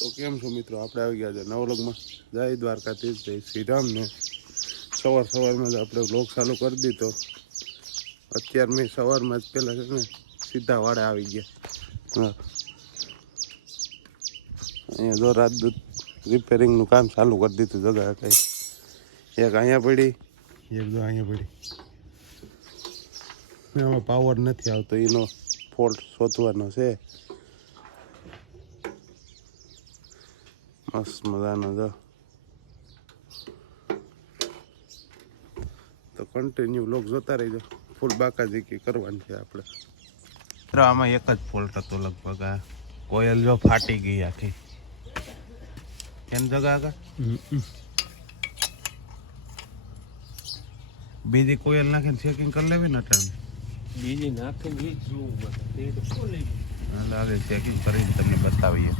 તો કેમ છો મિત્રો, આપણે આવી ગયા છે નવલગમાં. જય દ્વારકાધીશ, જય શ્રીરામને. સવારમાં જ આપણે બ્લોગ ચાલુ કરી દીધો. અત્યારે મેં સવારમાં જ પહેલાં છે ને સીધા વાડે આવી ગયા. હા, અહીંયા જો રાજદૂત રિપેરિંગનું કામ ચાલુ કરી દીધું. જગા કઈ એક અહીંયા પડી, એક જો અહીંયા પડી. એમાં પાવર નથી આવતો, એનો ફોલ્ટ શોધવાનો છે. મસ્ત મજાનો જો તો કન્ટિન્યુ લોક જોતા રહીજો. ફૂલ બાકાજી કરવાની છે આપણે. આમાં એક જ ફોલ્ટ હતો લગભગ. આ કોયલ જો ફાટી ગઈ આખી. કેમ જગા આગળ બીજી કોયલ નાખીને ચેકિંગ કરી લેવી ને ટાઈમ બીજી નાખીને લાગે ચેકિંગ કરીને તમને બતાવીએ.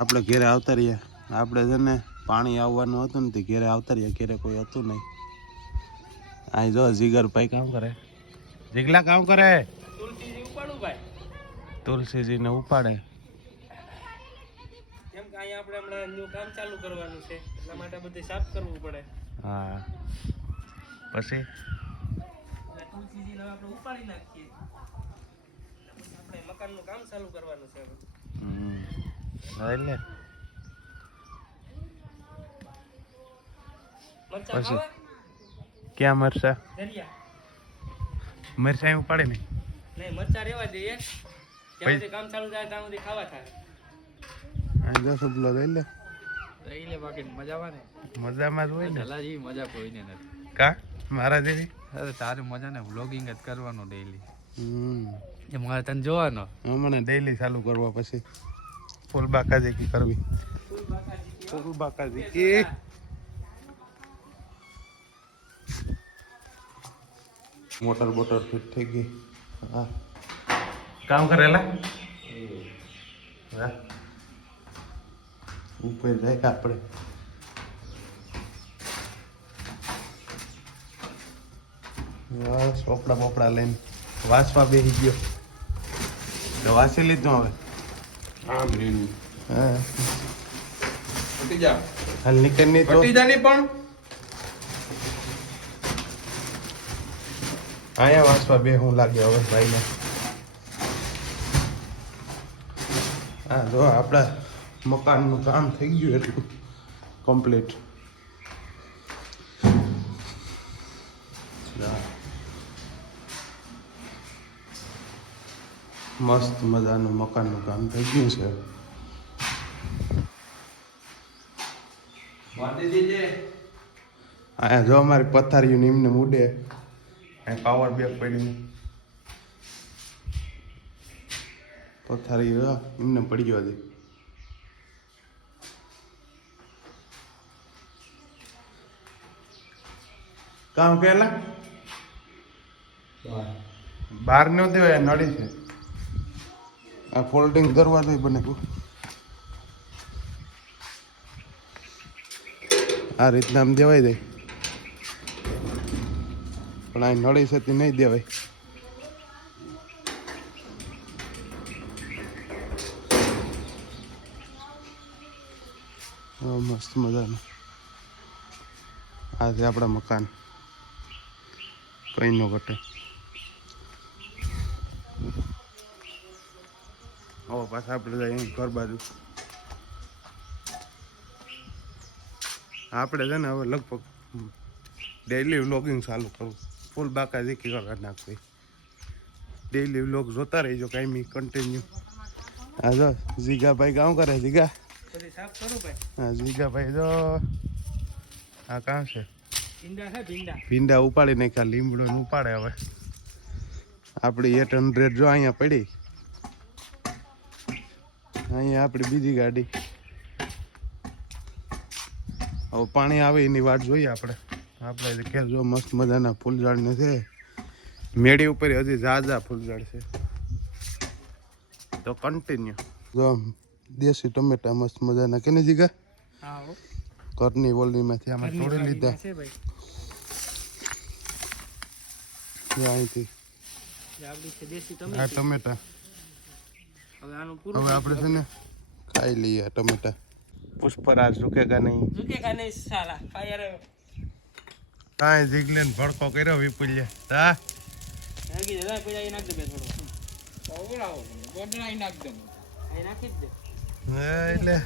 આપણે ઘેરે આવતા રહ્યા. આપણે છે ને પાણી આવવાનું હતું ને તે ઘેરે આવતા રહ્યા. ઘેરે કોઈ હતું નહીં. અહીં જો જીગરભાઈ કામ કરે. જીગલા કામ કરે. તુલસીજી ઉપાડું ભાઈ. તુલસીજીને ઉપાડે. કેમ કે અહીંયા આપણે હમણાં ન્યુ કામ ચાલુ કરવાનું છે, એટલા માટે બધું સાફ કરવું પડે. હા, પછી તુલસીજીને આપણે ઉપાડી નાખીએ. આપણે મકાનનું કામ ચાલુ કરવાનું છે હવે. એટલે મરચાં પછી ખાવા? ક્યાં મરસા? દરિયા. મરસા ઉપાડે ને નહીં, મરચાં રહેવા દઈએ. જ્યાં સુધી કામ ચાલુ થાય ત્યાં સુધી ખાવા થાય. અહીં જો સબલો લઈ લે. લઈ લે, બાકી મજા આવે ને. મજામાં જ હોય ને. જલાજી મજા કોઈને નથી. કા મારા જેવી? અરે તારે મજા ને, વ્લોગિંગ જ કરવાનું ડેઈલી. એ એ મારે તને જોવાનો. મને ડેઈલી ચાલુ કરવા પછી ફૂલ બાકાજી કરવી. ફૂલ બાકાજી મોટર બોટર ફિટ થઈ ગઈ. હા, કામ કરેલા. હા, ઉપર જાય આપણે. બસ પોપડા પોપડા લઈને વાંચવા બેસી ગયો. તો વાંચી લીધું હવે. આમ લીલું. હા, ફટી જા. હાલ નીકળ નહીં તો ફટી જા નહીં પણ. અહીંયા વાંચવા બે હું લાગે હવે ભાઈને. હા, જો આપણા મકાનનું કામ થઈ ગયું એટલું કમ્પ્લીટ. મસ્ત મજાનું મકાનનું કામ થઈ ગયું છે. અહીંયા જો અમારી પથારીઓ એમને ઉડે. અહીં પાવર બેગ પડી. પથારી એમને પડી ગયો હતી. કામ કેલા બહાર ન દેવાય, નડી છે. આ ફોલ્ડિંગ કરવા નહીં બને. આ રીતના આમ દેવાય જાય, પણ આ નડી છે તે નહીં દેવાય. મસ્ત મજાનું આ છે આપણા મકાન. કઈ ન ઘટે. હવે પાછા આપણે જઈએ ઘર બાજુ. આપણે છે ને હવે લગભગ ડેઈલી વ્લોગિંગ ચાલુ કરવું. ફૂલ બાકાજી કરવા નાખવી. ડેઈલી વ્લોગ જોતા રહીજો કાંઈ કન્ટિન્યુ. હા જો જીગાભાઈ કામ કરે. જીગા પછી સાફ કરું ભાઈ. હા, જીગાભાઈ જો આ કામ છે. ભીંડા છે, ભીંડા. ભીંડા ઉપાડી નાખ્યા. લીમડો ઉપાડે હવે. આપણી 800 જો અહીંયા પડી. અહીંયા આપણી બીજી ગાડી. હવે પાણી આવે એની વાટ જોઈએ આપણે. આપણે ખેલ જો મસ્ત મજાના ફૂલઝાડ ને છે. મેળી ઉપર હજી ઝાઝા ફૂલઝાડ છે. તો કન્ટિન્યુ જો દેશી ટમેટા મસ્ત મજાના. કેને જીગા? હા હો. ઘરની ઓલીમાંથી આમાં તોડી લીધા. છે ભાઈ. અહીંથી આપણી છે દેશી આ ટમેટા. ટમેટા. હવે આનું પૂરું. હવે આપણે છે ને ખાઈ લઈએ ટમેટા પુષ્પરાજ રૂકેગા નહીં झुकेगा नहीं साला फायर કાંઈ જીગલેન ભડકો કર્યો વિપુલ્યા હા નાખી દે લા પેલા એ નાખ દે બે થોડો ઓગળાવો ગોડલા નાખ દે એ નાખી દે એટલે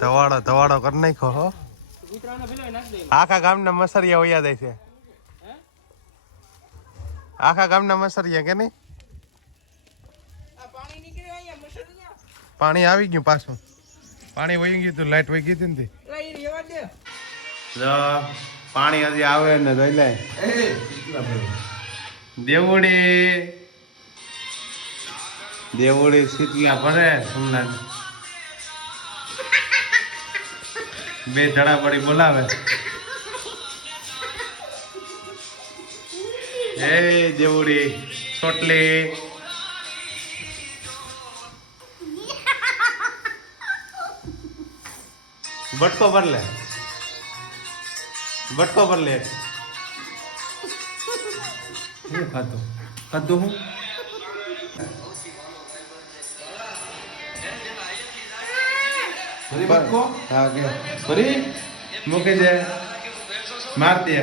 ધવાડો કરી નાખો હો કૂતરાનો પેલો નાખ દે આખા ગામના મસરિયા વયા જાય છે આખા ગામના મસરિયા કે નહીં આ પાણી નીકળે અહીંયા મસરિયા પાણી આવી ગયું પાછું પાણી વહી ગયું તું લાઈટ વહી ગઈ હતી ને લઈ રેવા દે જો પાણી હજી આવે ને જોઈ લે દેવડી સીટલા ભરે સોમનાથ બે ધડા પડી બોલાવે એ દેવડી ચોટલી બટકો ભર લે શું ખાધું હું બટકો હા કે ફરી મૂકી દે માર દે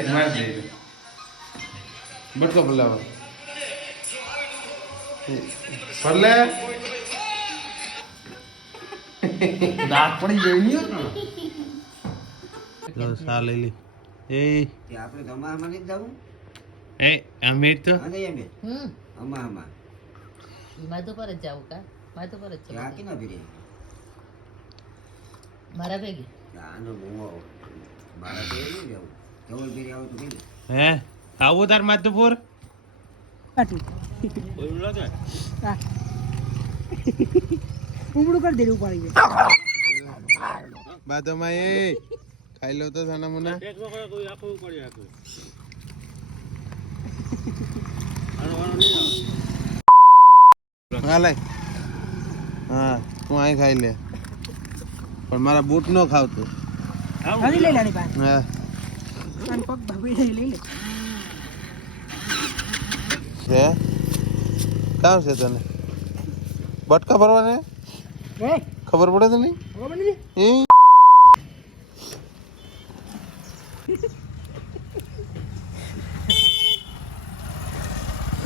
બટકો બોલાવો ભરલે દાંત પડી ગઈ ની સા લઈ લી એ આપણે અમારામાં નથી જવું એ આ મીઠ તો અને એમ અમારામાં માધુ પર જ જાવું કા માધુ પર જ ત્યાં કે ના ભીરે મારા ભેગી આનો મોવો મારા ભેગી નહીં જવું જવલ ભીરે આવું તો ભીરે હે આવું તાર માધુપુર ઉમડું કરી દે ઉપાડી બાદમાં એ ખાઈ લો તો સાના મુના હાલે હા તું અહીં ખાઈ લે પણ મારા બૂટ નો ખાવતું હજી લઈ લેની પાસે હા અને પગ ભાભી લઈ લે હે કામ છે તને બટકા ભરવાને હે ખબર પડે તને ખબર નથી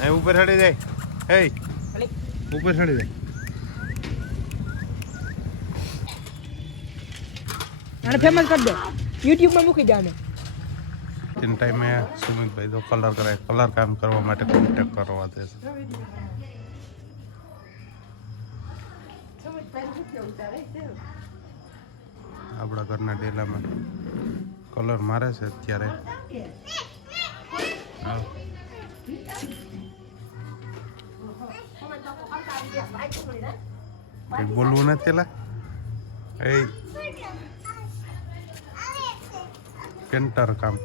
એ ઉપર ચડી જાય એ ઉપર ચડી જાય અને ફેમસ કરી દે YouTube માં મૂકી દે આને इन टाइम में सुमित भाई तो कलर काम करवा માટે કોન્ટેક્ટ કરવા દે છે આપણા ઘરના ડેલામાં કલર મારે છે અત્યારે બોલવું નથી લા એ પેન્ટર કામ